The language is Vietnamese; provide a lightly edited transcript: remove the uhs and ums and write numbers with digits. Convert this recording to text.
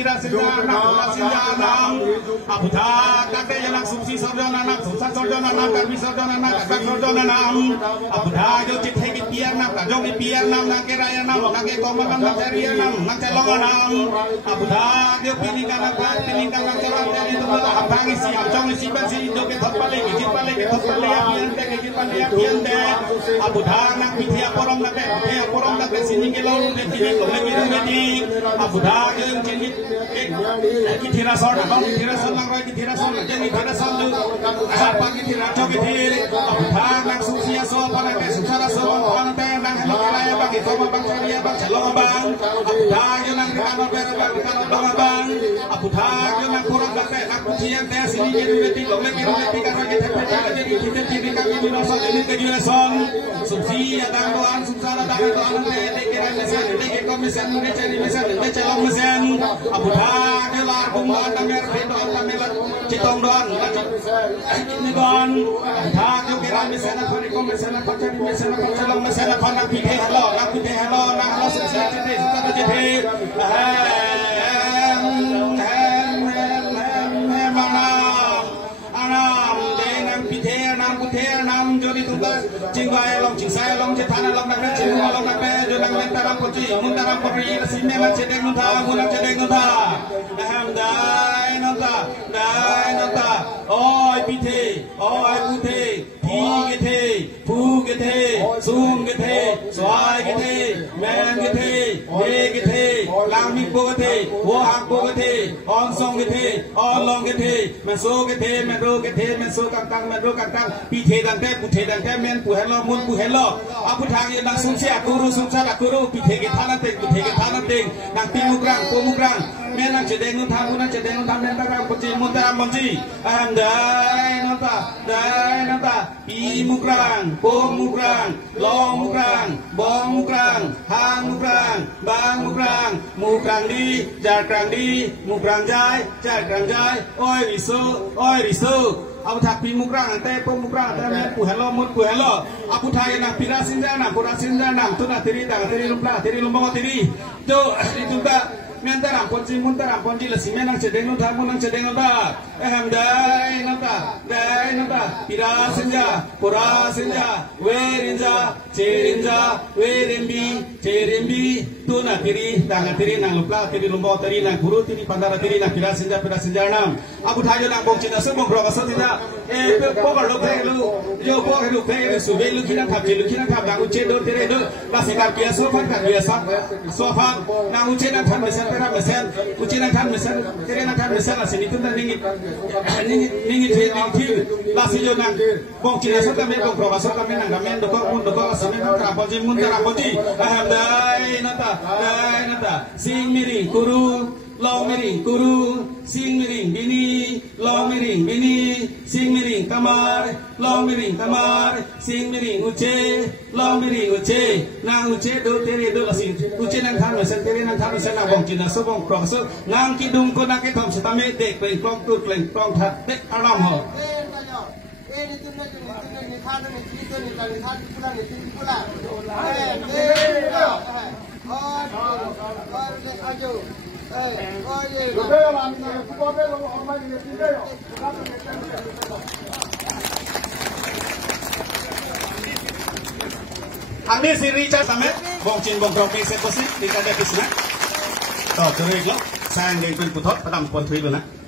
pira senja nam pura senja nam abudha kate yang sumsi sarjana nam sumsa sarjana nam karmi sarjana nam kakak sarjana nam abudha jo cithe ki piar nam kajong ki piar nam nake raya nam nake koma nam nake nam nake longa nam abudha jo pininga nam jalan dari tu abang isi abjong isi basi jo ke thapale ya piante abudha nam pitia porong nake sini ke long sini ko lagi abudha jo cini ki thira sor abang ki thira sor lang roi ki thira sor jadi thira sor lu apa ki thira jo ki thir abudha nam susia so para ke sara so pan te nang raya bagi koma bang ceria bang celong bang abudha jo nang kanor bang abudha jo nang kurang kate nak kucian te sini jadi lo lagi kan kita jadi kita kami di rasa ini kejuasan sumsi ada kawan sumsara ada kawan te kira mesin te komisen cari mesin te celong mesin abudha jo la kumba tamer bedo tamer citong don ini don abudha jo kira mesin apa ni komisen apa cari mesin apa celong mesin apa nak pilih hello nak sumsi jadi kita jadi jadi tunggal cinggai long cingsai long cetana long nak cinggu long nak jo nak mentarang poci muntarang pori sini nak cedeng nunta dai nonta oi pithe oi puthe pu gethe sum gethe swai gethe men gethe he gethe lamik bo gethe wo hak bo gethe on song gethe on long gethe men so gethe men ro gethe men so kang men ro kang pithe dan te puthe dan te men pu hello mun pu hello apu thang yang sumsia guru pithe ge thana te nang pimukrang men nang cedeng nunta men tarang poci muntarang monji andai nonta pimukrang pomukrang long mukrang bong mukrang hang mukrang bang mukrang mukrang di jar krang di mukrang jai jar krang jai oi risu apu thak pimukrang ante pomukrang ante men pu hello mun pu hello apu thai na pira sinja nam tu na tiri lumpla tiri lumbong tiri tu juga mentarang ponci lesi menang cedeng nunta munang cedeng nunta dai nunta pira senja pura senja werinja cerimbi tu na tiri tangan tiri nang lupla tiri lumbo tiri nang guru tiri pandara tiri nang pira senja nam abu thajo nang bong cina sebong broga sotina pokor lu yo pokor lu sube lu kina thap nang uce dor tiri do basikar kia sofan sofan nang uce nang than mesan ucinan kan mesan kerana kan mesan lah sini tu dan ningi lasi jo nang bong cina so kami bong provaso kami nang kami dokok sini nang mun terapoji dai nata sing miring kuru long miring kuru sing miring bini long miring bini sing miring kamar long miring kamar sing miring uce long miring uce nang uce do tere do lasin uce nang than mesan tere nang than mesan nang bong cina so bong provaso nang kidung ko nak ke thom setame dek pleng klong tut pleng klong that dek alam ho Ambil si Richard Samet, bong cin bong propi seposi di kada pisna. Toh, terus lo, saya nggak ikut putot, padam pun tuh na.